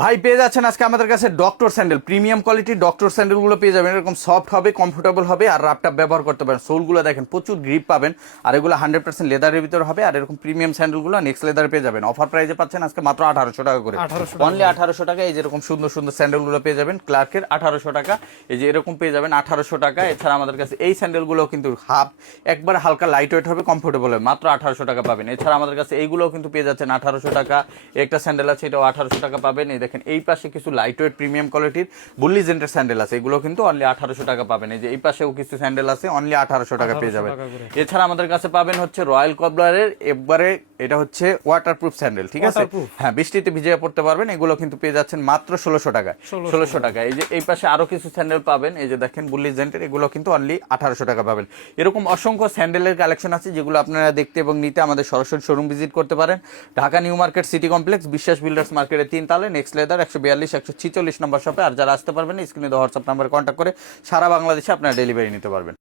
ভাই পেয়ে যাচ্ছেন আজকে আমাদের কাছে ডক্টর স্যান্ডেল, প্রিমিয়াম কোয়ালিটির ডক্টর স্যান্ডেলগুলো পেয়ে যাবেন। এরকম সফট হবে, কমফোর্টেবল হবে, আর রাপটাপ ব্যবহার করতে পারেন। সোলগুলো দেখেন প্রচুর গ্রিপ পাবেন, আর এগুলো 100% লেদারের ভিতরে হবে। আর এরকম প্রিমিয়াম স্যান্ডেলগুলো নেক্সট লেদারে পেয়ে যাবেন। অফার প্রাইসে পাচ্ছেন আজকে মাত্র 1800 টাকা করে, অনলি 1800 টাকা। এই যেরকম সুন্দর সুন্দর স্যান্ডেলগুলো পেয়ে যাবেন ক্লার্কের 1800 টাকা। এই যে এরকম পেয়ে যাবেন 1800 টাকা। এছাড়া আমাদের কাছে এই স্যান্ডেলগুলো কিন্তু একবার হালকা লাইট ওয়েট হবে, কমফোর্টেবল হবে, মাত্র 1800 টাকা পাবেন। এছাড়া আমাদের কাছে এইগুলোও কিন্তু পেয়ে যাচ্ছেন 1800 টাকা। একটা স্যান্ডেল আছে, এটাও 1800 টাকা পাবেন। এই দেখেন এই পাশে কিছু লাইট ওয়েট প্রিমিয়াম কোয়ালিটির বুল্লিজেন্টের স্যান্ডেল আছে, এগুলো কিন্তু অনলি 1800 টাকা পাবেন। এই যে এই পাশেও কিছু স্যান্ডেল আছে, অনলি 1800 টাকা পেয়ে যাবেন। এছাড়া আমাদের কাছে পাবেন হচ্ছে রয়্যাল কবলারের একবারে, এটা হচ্ছে ওয়াটারপ্রুফ স্যান্ডেল, ঠিক আছে? হ্যাঁ, বৃষ্টিতে ভিজিয়ে পড়তে পারবেন। এগুলো কিন্তু পেয়ে যাচ্ছেন মাত্র 1600 টাকায়। 1600 টাকা। এই যে এই পাশে আরো কিছু স্যান্ডেল পাবেন, এই যে দেখেন বুল্লিজেন্টের, এগুলো কিন্তু অনলি 1800 টাকা পাবেন। এরকম অসংখ্য স্যান্ডেলের কালেকশন আছে, যেগুলো আপনারা দেখতে এবং নিতে আমাদের সরাসরি শোরুম ভিজিট করতে পারেন। Dhaka new market city complex, বিশ্বাস বিল্ডার্স মার্কেটের 3 তলায়, নেক্সট লেদার 142-146 নম্বর শপে। আর যারা আসতে পারবেন স্ক্রিনে দেওয়া হোয়াটসঅ্যাপ নাম্বারে কন্ট্যাক্ট করে সারা বাংলাদেশে আপনারা ডেলিভারি নিতে পারবেন।